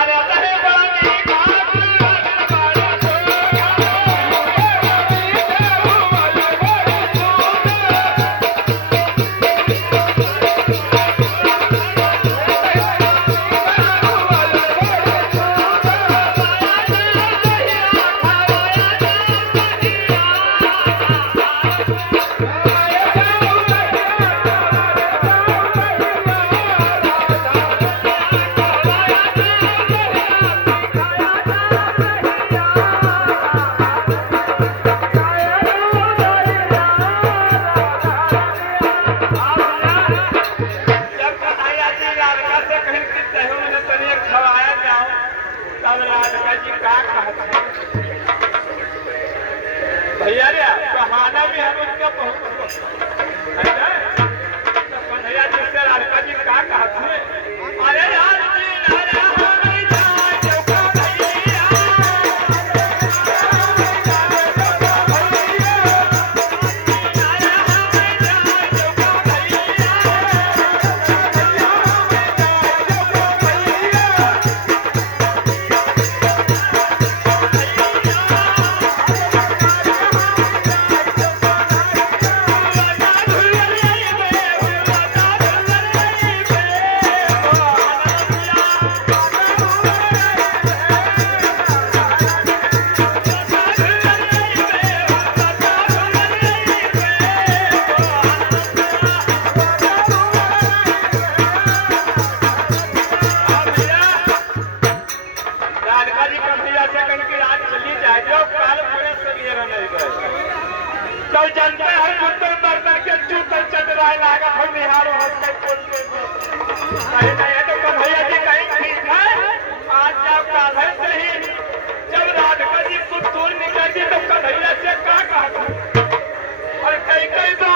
अरे अरे बानी भैया रे कहाना भी हम उसका बहुत कन्हैया जी से राधिका जी का कहते हैं अरे यार तो जानते हैं कुत्ते मरने के चूते चटराए लागा हम बिहार होते कहीं नहीं तो कन्हैया जी कहीं ठीक है आज जब काले से ही जब राधिका जी पुतूर निकलती तो कन्हैया से क्या कहा और कहीं कहीं तो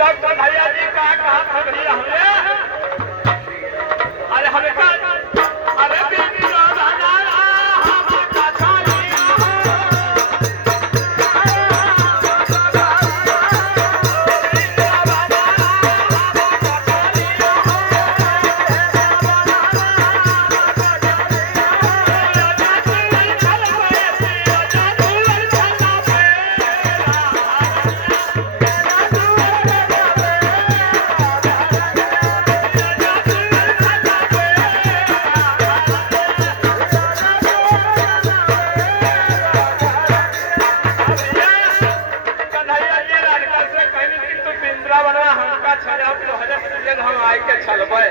तब कन्हैया जी का कहा था भैया अरे हमें अरे हम आए के चलबे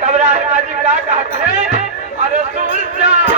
तब राधिका जी का कहते अरे सुन जा